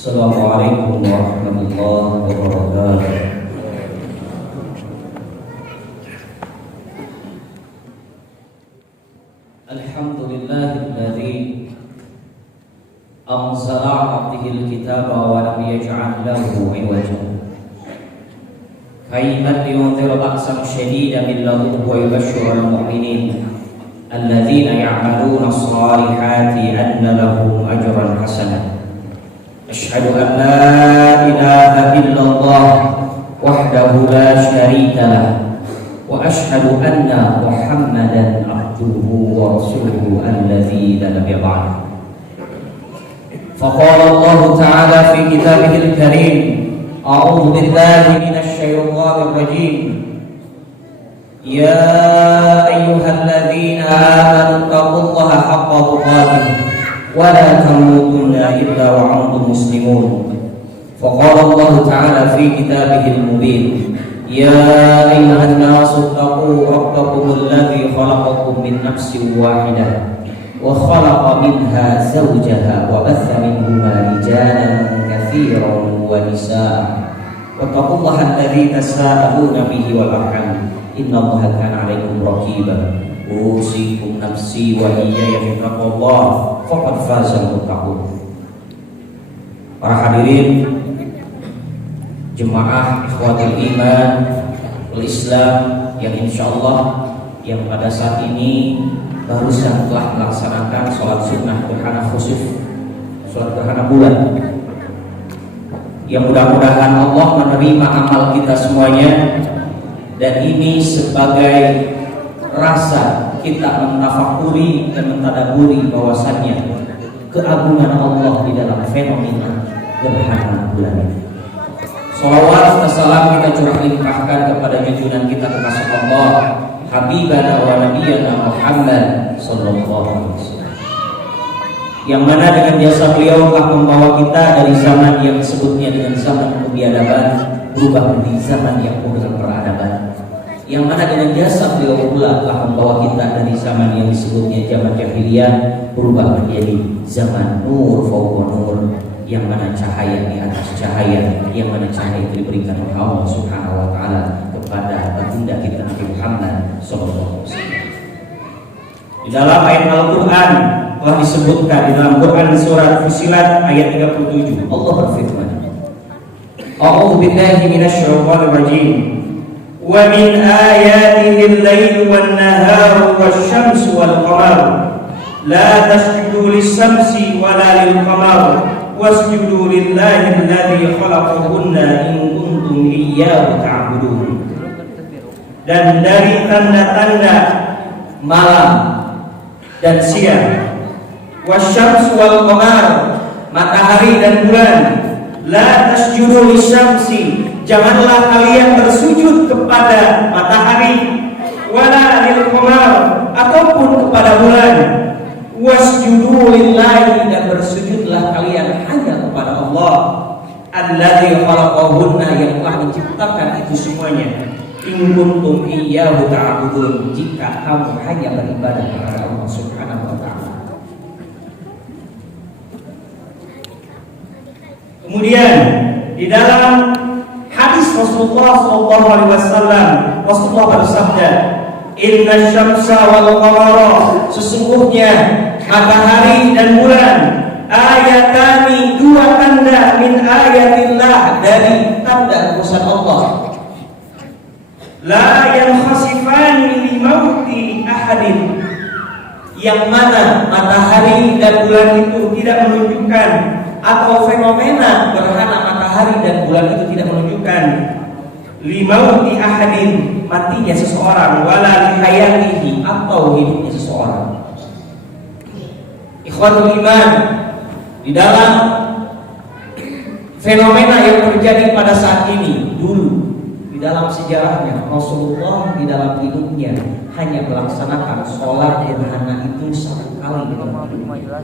Assalamualaikum warahmatullahi wabarakatuh. Alhamdulillahilladzi anzala 'abdihil kitaba wa lam yaj'al lahu 'iwaja. Kaiman liyunzira ba'san shadidan min ladunhu wa yubashshirul mu'minin alladzina ya'maluna as-salihati anna lahum ajran hasanan. Asyhadu an la ilaha illallah wahdahu la syarika lah wa asyhadu anna Muhammadan abduhu wa rasuluhu alladzi la nabiyya ba'dahu. Faqala Allah ta'ala fi kitabihil karim, a'udzu billahi minasy syaithanir rajim. Ya ayyuhalladzina amanu taqullaha haqqa tuqatih wa la tamutunna illa wa antum muslimun. Faqala Allah ta'ala fi kitabihil mubin, ya ayyuhan nasu taqu rabbakumul ladzi khalaqakum min nafsin wahidah wa khalaqa minha zawjaha wa batha minhuma rijalan katsiran wa nisaa wattaqullaha alladzi tasaaluna bihi wal arham innallaha kana 'alaikum raqiba. Usikum nafsi wa iyaya bittaqwallah faqad fazal muttaqun. Para hadirin jemaah ikhwatul iman wal Islam yang insyaallah yang pada saat ini barusan telah melaksanakan sholat sunnah gerhana khusuf, sholat gerhana bulan, yang mudah-mudahan Allah menerima amal kita semuanya, dan ini sebagai rasa kita mentafakuri dan mentadaburi bahwasannya keagungan Allah di dalam fenomena gerhana bulan ini. Shalawat dan salam kita curah limpahkan kepada junjungan kita kekasih Allah, Habibana wa Nabiyana Muhammad sallallahu alaihi wasallam, yang mana dengan jasa beliau telah membawa kita dari zaman yang disebutnya dengan zaman kebiadaban berubah menjadi zaman yang penuh dengan peradaban, yang mana dengan jasa beliau pula telah membawa kita dari zaman yang disebutnya zaman jahiliyah berubah menjadi zaman nur fawqa nur, yang mana cahaya di atas cahaya, yang mana cahaya itu diberikan oleh Allah Subhanahu wa taala kepada baginda kita Nabi Muhammad sallallahu alaihi wasallam. Di dalam ayat Al-Qur'an telah disebutkan di dalam Quran surat Fussilat ayat 37, Allah berfirman, A'udzu billahi minasy syaithanir rajim. Wa min ayatihi al-lail wan-nahar wasyamsu wal-qamar la tasjudu lis-samsi wala lil-qamar wasjudu lillahi alladzi khalaqahunna in kuntum iyyahu ta'budun. Dan dari tanda-tanda malam dan siang, wasyamsu wal qamar, matahari dan bulan, la tasjudu lisyamsi, janganlah kalian bersujud kepada matahari, wala lil qamar, ataupun kepada bulan, wasjudu lillahi, dan bersujudlah kalian hanya kepada Allah alladzi khalaqahunna, yang telah menciptakan itu semuanya, in kuntum iyyahu ta'budun, jika kamu hanya beribadah kepada Allah Subhanahu wa taala. Kemudian di dalam hadis Rasulullah sallallahu alaihi wasallam, Rasulullah bersabda, inna syamsa wal qamara, sesungguhnya matahari dan bulan, ayatani, dua tanda, min ayatillah, dari tanda kekuasaan Allah, la yankhasifani li mauti ahadin, yang mana matahari dan bulan itu tidak menunjukkan, atau fenomena gerhana matahari dan bulan itu tidak menunjukkan li mauti ahadin, matinya seseorang, wala li hayatihi, atau hidupnya seseorang. Ikhwatul iman, di dalam fenomena yang terjadi pada saat ini, dulu di dalam sejarahnya Rasulullah di dalam hidupnya hanya melaksanakan sholat gerhana itu satu kali dalam hidupnya.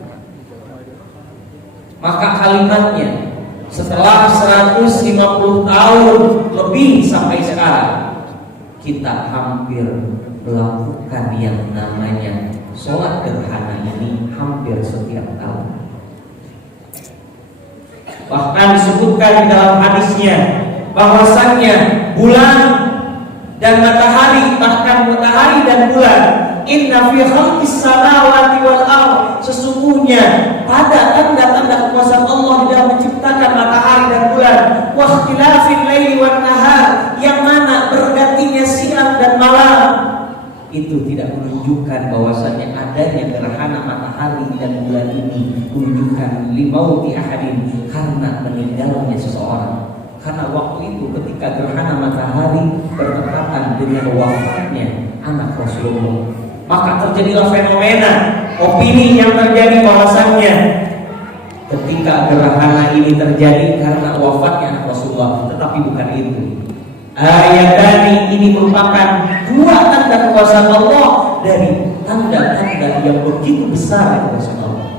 Maka kalimatnya setelah 150 tahun lebih sampai sekarang, kita hampir melakukan yang namanya sholat gerhana ini hampir setiap tahun. Bahkan disebutkan di dalam hadisnya bahwasannya bulan dan matahari, bahkan matahari dan bulan, inna fi khalqis samawati wal ardh, sesungguhnya pada tanda-tanda kekuasaan Allah di dalam menciptakan matahari dan bulan, wa ikhtilafil laili wan nahar, yang mana bergantinya siang dan malam, itu tidak menunjukkan bahwasannya adanya gerhana matahari dan bulan ini menunjukkan limauti ahadin, karena meninggalnya seseorang. Karena waktu itu ketika gerhana matahari bertepatan dengan wafatnya anak Rasulullah, maka terjadilah fenomena opini yang terjadi bahwasannya ketika gerhana ini terjadi karena wafatnya anak Rasulullah, tetapi bukan itu. Ayatani ini merupakan dua tanda kekuasaan Allah dari tanda-tanda yang begitu besar kekuasaan Allah.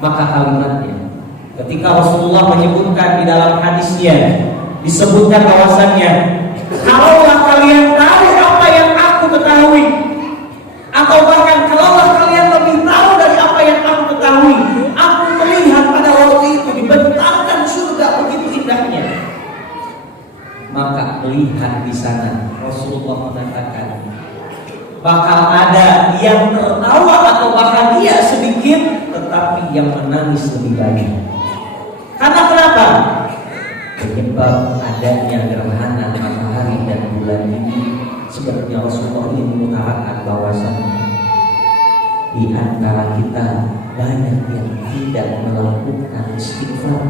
Maka kalimatnya ketika Rasulullah menyebutkan di dalam hadisnya, disebutkan bahwasannya, kalaulah kalian tahu apa yang aku ketahui, atau bahkan kalaulah kalian lebih tahu dari apa yang aku ketahui, aku melihat pada waktu itu dibentangkan surga begitu indahnya. Maka melihat di sana Rasulullah mengatakan bakal ada yang tertawa atau bahagia sedikit, tetapi yang menangis lebih banyak. Karena kenapa? Penyebab adanya gerhana matahari dan bulan ini, sebenarnya Rasulullah ini mengutarakan bahwasannya di antara kita banyak yang tidak melakukan istighfar,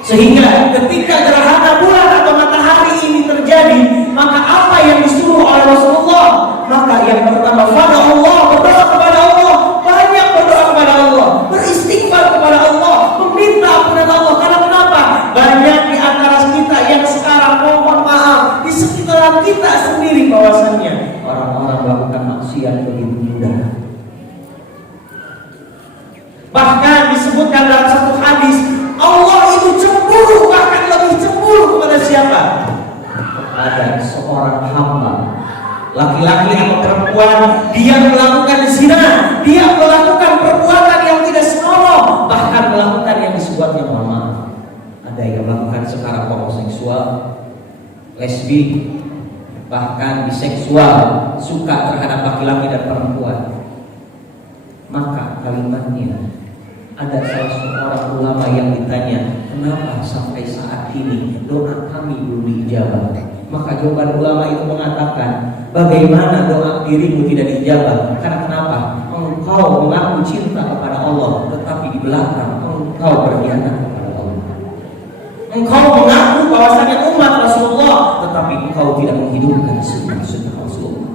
sehingga ketika gerhana bulan atau matahari ini terjadi, maka apa yang disuruh oleh Rasulullah? Maka yang pertama, pada Allah, berdoa kepada Allah, banyak berdoa kepada Allah, beristighfar kepada Allah, meminta ampunan Allah. Karena kenapa? Banyak di antara kita yang sekarang mohon maaf di sekitaran kita sendiri bahwasannya orang-orang melakukan maksiat begitu mudah. Bahkan disebutkan dalam satu hadis, Allah itu cemburu, bahkan lebih cemburu kepada siapa? Kepada seorang hamba, laki-laki atau perempuan, dia melakukan zina, dia melakukan perbuatan yang tidak senonoh, bahkan melakukan yang disebutnya maaf. Ada yang melakukan sekarang homoseksual, lesbi, bahkan biseksual, suka terhadap laki-laki dan perempuan. Maka kalimatnya, ada salah seorang ulama yang ditanya, kenapa sampai saat ini doa kami belum diijabah? Maka jawaban ulama itu mengatakan, bagaimana doa dirimu tidak diijabah? Karena kenapa? Engkau mengaku cinta kepada Allah, tetapi di belakang engkau berkhianat kepada Allah. Engkau mengaku bahwasanya umat Rasulullah, tetapi engkau tidak menghidupkan sunnah-sunnah Rasulullah.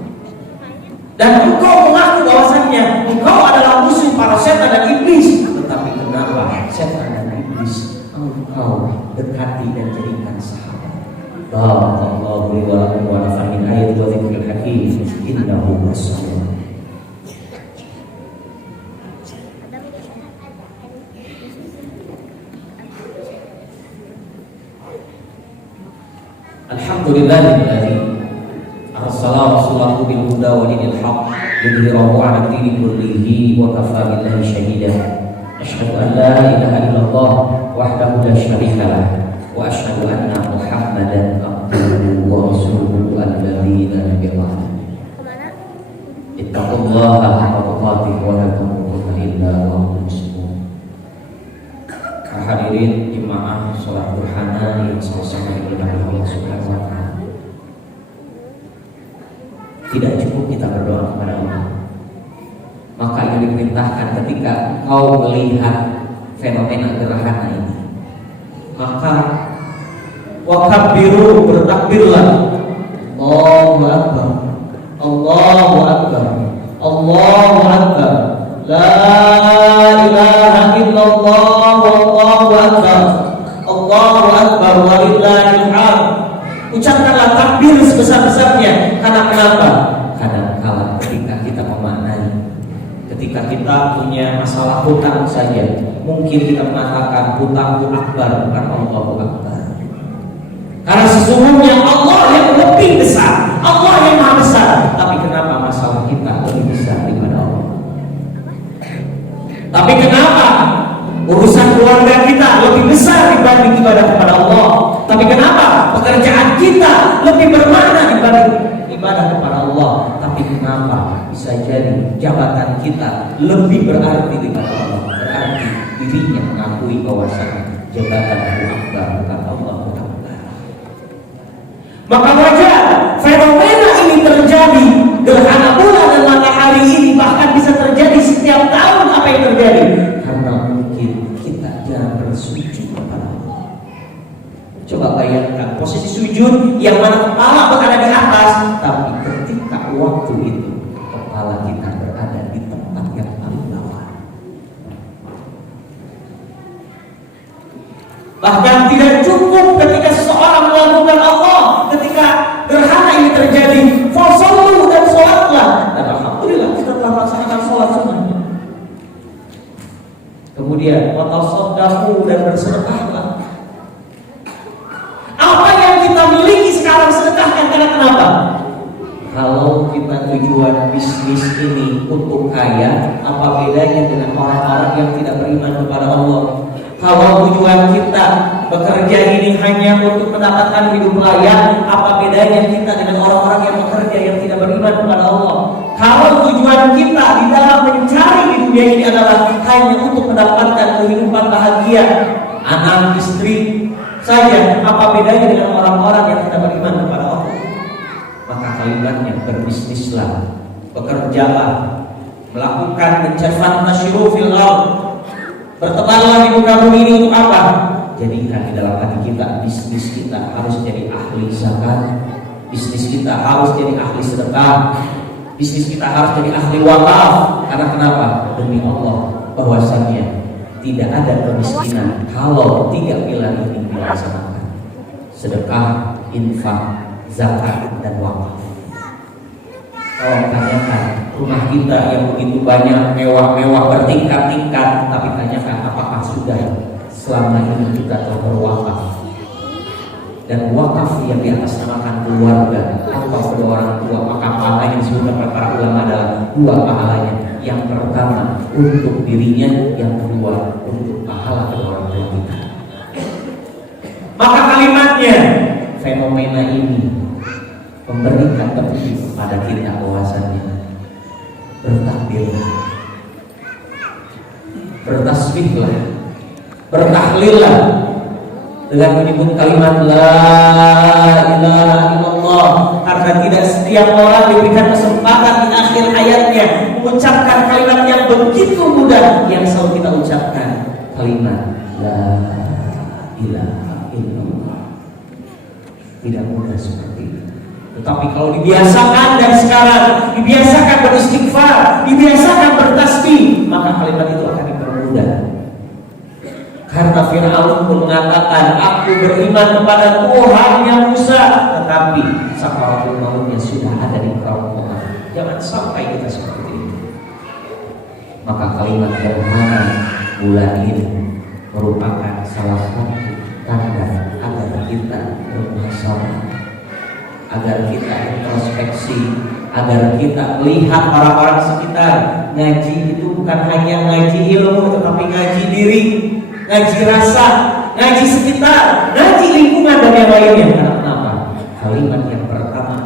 Dan engkau mengaku bahwasanya engkau adalah musuh para setan dan iblis, tetapi kenapa setan dan iblis engkau dekati dan jadikan sahabat? Barakallahu li wa lakum wa nafa'ani ayati wa dzikril hakim innahu was-sami'un. Alhamdulillahilladzi arsala rasulahu bil huda wa dinil haqq yudhhirahu 'ala dini kullihi wa kafaa billahi shahida. Asyhadu an la ilaha illallah wahdahu la syarika lah wa asyhadu anna Muhammadan abduhu wa rasuluhu alladzi la nabiyya ba'dahu. Ittaqullaha haqqa tuqatih wa la tamutunna illa wa antum muslimun. Hadirin jemaah salat gerhana yang sama-sama diberkahi Allah Subhanahu wa taala. Tidak cukup kita berdoa kepada Allah. Maka yang diperintahkan ketika kau melihat fenomena gerhana ini, maka wakabbiru, bertakbirlah, Allahu Akbar, Allahu Akbar, Allahu Akbar, la ilaha illallah, Allahu Akbar, Allahu Akbar, walillahil hamd. Ucapkanlah takbir sebesar-besarnya. Karena kenapa? Karena kala ketika kita memaknai, ketika kita punya masalah hutang saja, mungkin kita mengatakan hutangku akbar, bukan Allahu Akbar. Karena sesungguhnya Allah yang lebih besar, Allah yang maha besar. Tapi kenapa masalah kita lebih besar daripada Allah? Tapi kenapa urusan keluarga kita lebih besar dibanding ibadah kepada Allah. Tapi kenapa pekerjaan kita lebih bermakna dibanding ibadah kepada Allah? Tapi kenapa bisa jadi jabatan kita lebih berarti daripada Allah? Berarti dirinya mengakui bahwasanya jabatan akbar bukan Allah bukan. Maka wajar fenomena ini terjadi, gerhana bulan dan matahari ini bahkan bisa terjadi setiap tahun. Apa yang terjadi? Karena mungkin kita jarang bersujud kepada Allah. Coba bayangkan posisi sujud yang mana kepala berada di atas, tapi ketika waktu itu kepala kita berada di tempat yang paling bawah. Bahkan tidak cukup ketika seseorang melakukan Allah, ketika gerhana ini terjadi, fasallu dan sholatlah. Dan alhamdulillah kita telah melaksanakan sholat semuanya. Kemudian watasaddaqu dan bersedekahlah. Apa yang kita miliki sekarang sedekahkan. Karena kenapa? Kalau kita tujuan bisnis ini untuk kaya, apa bedanya dengan orang-orang yang tidak beriman kepada Allah? Kalau tujuan kita bekerja ini hanya untuk mendapatkan hidup layak, apa bedanya kita dengan orang-orang yang bekerja yang tidak beriman kepada Allah? Kalau tujuan kita di dalam mencari di dunia ini adalah hanya untuk mendapatkan kehidupan bahagia, anak, istri saja, apa bedanya dengan orang-orang yang tidak beriman kepada Allah? Maka kalimatnya berbisnislah, bekerjalah, melakukan mencari nasyru fil ardh. Bertebarlah di muka bumi ini untuk apa? Jadikan di dalam hati kita, bisnis kita harus jadi ahli zakat, bisnis kita harus jadi ahli sedekah, bisnis kita harus jadi ahli wakaf. Karena kenapa? Demi Allah, bahwasanya tidak ada kemiskinan kalau tiga pilar ini dilaksanakan: sedekah, infak, zakat, dan wakaf. Kalau tanyakan rumah kita yang begitu banyak, mewah-mewah, bertingkat-tingkat, tapi tanyakan apakah sudah selama ini kita telah berwakaf? Dan wakaf yang diatasnamakan keluarga atau kedua orang tua, maka pahalanya disebutkan oleh para ulama adalah dua pahalanya. Yang pertama untuk dirinya, yang kedua untuk pahala kedua orang tua kita. Maka kalimatnya, fenomena ini memberikan petunjuk kepada kita bahwasannya bertakbirlah, bertasbihlah, bertahlillah dengan menyebut kalimat la ilaha illallah. Karena tidak setiap orang diberikan kesempatan di akhir hayatnya mengucapkan kalimat yang begitu mudah yang selalu kita ucapkan, kalimat la ilaha illallah. Tidak mudah seperti itu. Tetapi kalau dibiasakan dari sekarang, dibiasakan beristighfar, dibiasakan bertasbih, maka kalimat itu akan dipermudah. Karena Fir'aun pun mengatakan, aku beriman kepada Tuhannya Musa, tetapi sakaratul mautnya sudah ada di kerongkongan. Jangan sampai kita seperti itu. Maka kalimat gerhana bulan ini merupakan salah satu tanda agar kita bermuhasabah, agar kita introspeksi, agar kita melihat orang-orang sekitar. Ngaji itu bukan hanya ngaji ilmu, tetapi ngaji diri, ngaji rasa, ngaji sekitar, ngaji lingkungan dan yang lainnya. Karena kenapa? Kalimat yang pertama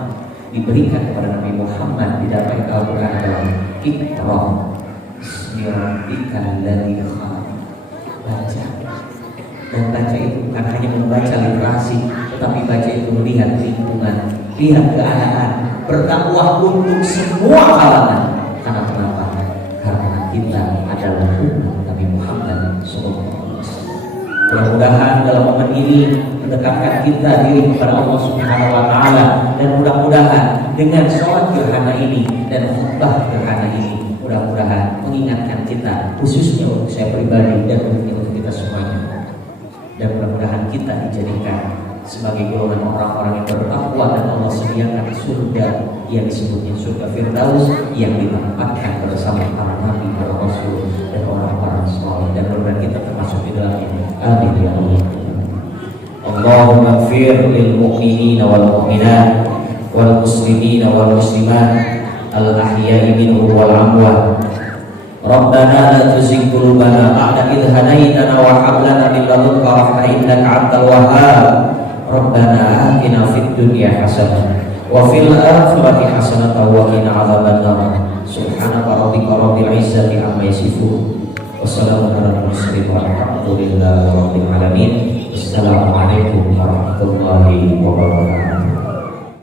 diberikan kepada Nabi Muhammad di dalam Al-Quran adalah Iqra bismi rabbikal ladzi khalaq. Baca. Dan baca itu bukan hanya membaca literasi, tetapi baca itu melihat lingkungan, lihat keadaan, berdakwah untuk semua kalangan. Karena kenapa? Karena kita adalah umat Nabi Muhammad SAW. Mudah-mudahan dalam momen ini mendekatkan kita diri kepada Allah Subhanahu wa Ta'ala, dan mudah-mudahan dengan sholat gerhana ini dan khutbah gerhana ini, mudah-mudahan mengingatkan kita, khususnya untuk saya pribadi dan untuk kita semuanya. Dan mudah-mudahan kita dijadikan sebagai golongan orang-orang yang bertakwa, dan Allah sediakan surga yang disebutnya surga Firdaus yang ditempatkan bersama para nabi, para rasul, dan orang-orang saleh. Dan mudah-mudahan kita termasuk di dalamnya. Amin ya Allah. Allahumma ighfir lil mu'minina wal mu'minat wal muslimina wal muslimat al ahya'i minhum wal amwat Rabbana la tuzigh qulubana ba'da idh hadaytana wa hab lana min ladunka rahmah innaka antal wahhab. Rabbana atina fid dunya hasanah wa fil akhirati hasanah wa qina adzabannar. Subhanaka rabbika rabbil izzati amma yasifun. Wassalamu ala mursalin walhamdulillahi rabbil alamin. Assalamualaikum warahmatullahi wabarakatuh.